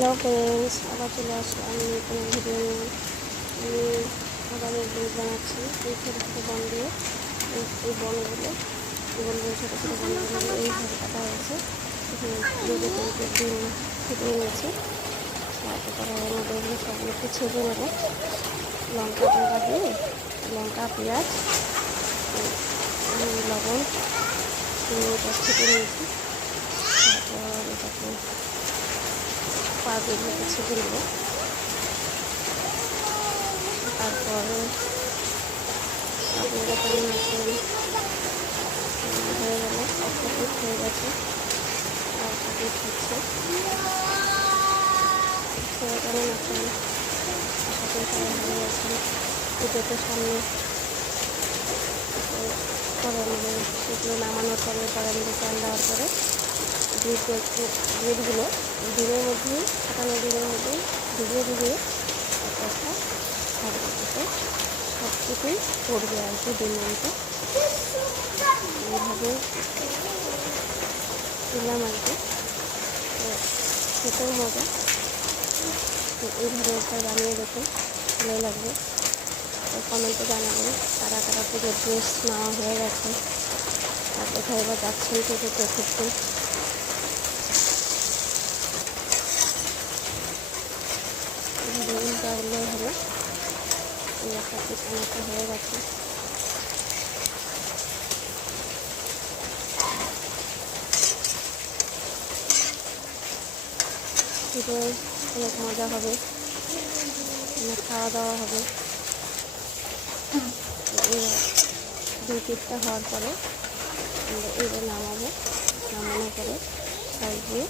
Hello friends, আবার চলে আসলাম নতুন ভিডিও নিয়ে। আমি আবার এগুলো বানাচ্ছি এই ছোটো ছোটো বন দিয়ে। এই বনগুলো ছোটো ছোটো বনগুলো এইভাবে কাটা হয়েছে। এখানে দুটো তিনটে ডিম ফুটিয়ে নিয়েছি। তারপরে এর মধ্যে এগুলো সবগুলো একটু ছেঁচে নেবো। লঙ্কা টঙ্কা দিয়ে, লঙ্কা পেঁয়াজ লবণ এটা ছেঁচে নিয়েছি। তারপর এটাকে পাউরুটিগুলোকে ছেঁচে নেব। তারপরে আপনারা কেমন আছেন? হয়ে গেল, একটা পিঠ হয়ে গেছে, আর একটা পিঠ হচ্ছে। সবাই কেমন আছেন? আশা করি সবাই ভালো আছেন। পুজোতে সামনে পরে আমাদের সেগুলো নামানোর পরে আমাদের চাল দেওয়ার পরে ব্রেডগুলো ডিমের মধ্যেই ফাটানো ডিমের মধ্যেই ভিজিয়ে একটা সাড়ে করতে সব কিছুই পড়বে আর কি ডিমের মধ্যে। এইভাবে দিলাম আর কি। তো খেতেও মজা। তো এইভাবে একটা বানিয়ে দেখুন, ভালো লাগবে। তো কমেন্টে জানাবেন কারা কারা পুজোর ড্রেস নেওয়া হয়ে গেছে আর কোথায় বা যাচ্ছেন পুজোতে ঘুরতে। এইভাবে উল্টা উল্লে হবে। এই একটা পিঠ অনেকটা হয়ে গেছে। পুজোয় অনেক মজা হবে, অনেক খাওয়া দাওয়া হবে। দুই পিঠটা হওয়ার পরে আমরা এইবার নামাবো। নামানোর পরে সাইড দিয়ে